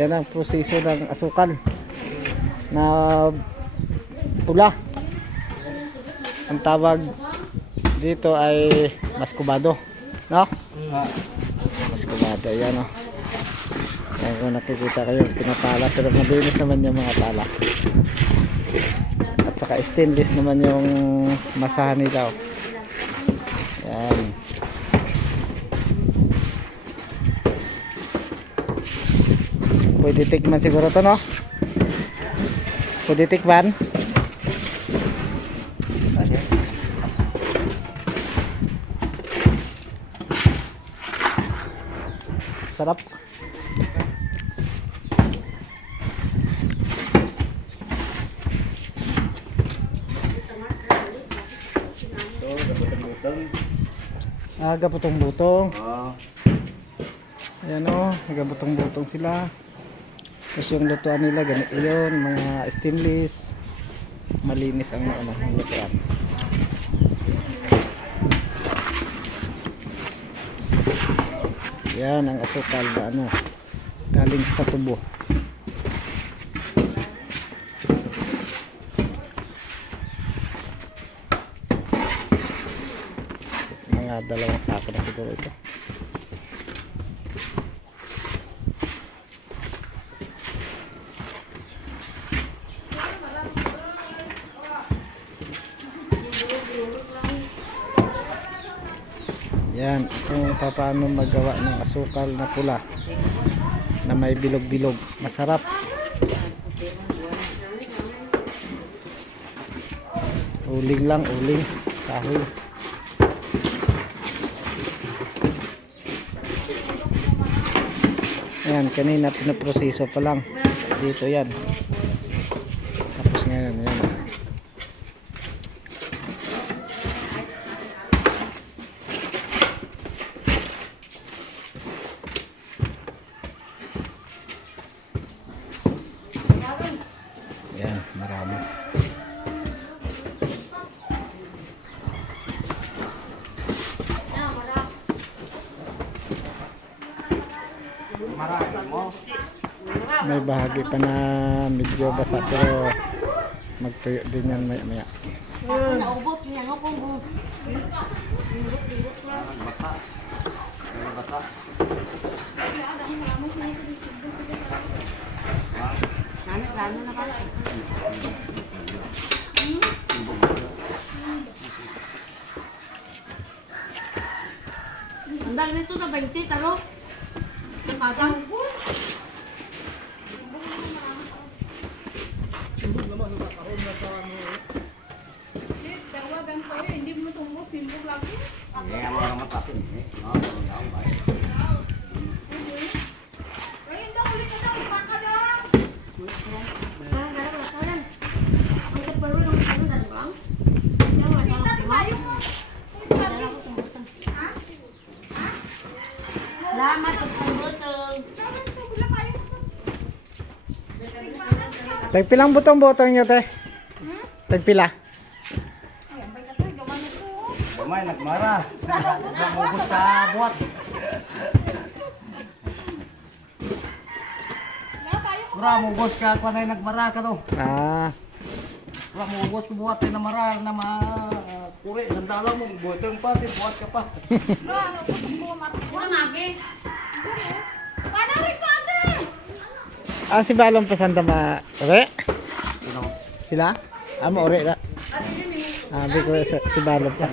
Yan ang proseso ng asukal na pula. Ang tawag dito ay maskubado, no? Maskubado, yan o. Yan kung nakikita kayo, pinapala, pero malinis naman yung mga pala. At saka stainless naman yung masahan nila. Yan. Pwede tikman siguro to, no? Pwede tikman. Sarap. Gaputong-butong. Ayan o, nagabutong-butong sila. Tapos yung lutuan nila, ganito yun, mga stainless. Malinis ang lutuan. Yan ang asukal na galing sa tubo. Mga 2 sako na siguro ito. Yan kung paano magawa ng asukal na pula na may bilog-bilog, masarap. Uling lang, uling kahoy. Ayan, kanina pinaproseso pa lang dito yan. Tapos ngayon, yan. Yan, marami. May bahagi pa na medyo basa pero magtuyo din yan maya maya. Naubot niya nga po. Basa. Basa. Gano na pala. Ang dami nito na 20 taro. Abang. Simbog naman sa kahon na sa Tawagan ko rin, hindi mo tumbok simbog lagi. Hindi nga mga matapin. Kaya hindi ulit ka daw, baka lang. Kita tayo mo. Salamat sa pambutong. Tagpilang butong-butong nyo, te? Tagpila? Bamay, nagmara. Nagmubos sa buhat. Pura, mubos ka. Kung na nagmara ka no. Pura, mubos ka buhat. Ay namara na makuri. Sandala mo, butong pa. Buhat ka pa. Paano rin ko ate? Si Balong pasanda ore? Sila? Ore na. Abi ko si Balong pa.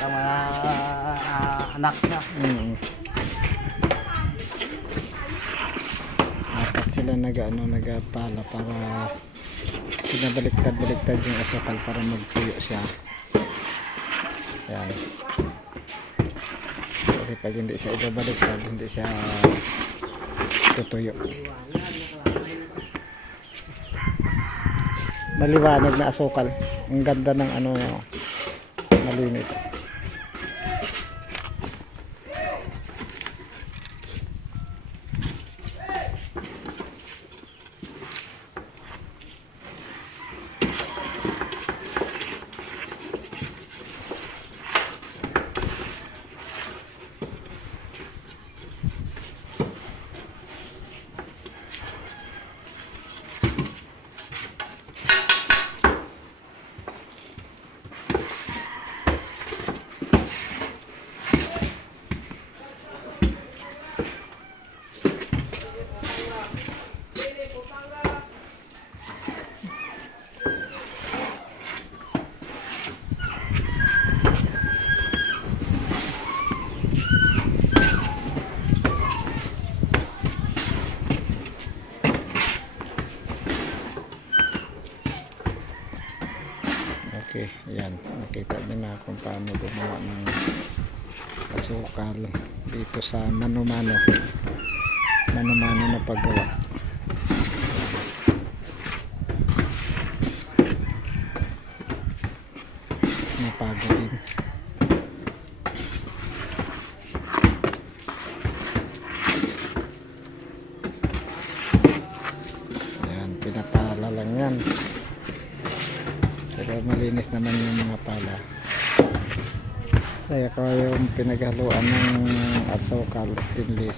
Sa mga anak na. Apat sila nagapala para pinabaliktad-baliktad yung asukal para magtuyo siya. Yan. Kasi pag hindi siya ibabaliktad, hindi siya tutuyo. Maliwanag na asukal. Ang ganda ng malinis. Okay, ayan. Nakita niyo na kung paano gumawa ng asukal dito sa mano-mano. Mano-mano na paggawa. Napagod din. Ayan, pinapala lang yan. Pero malinis naman yung mga pala. Kaya ko yung pinaghaluan ng asukal stainless.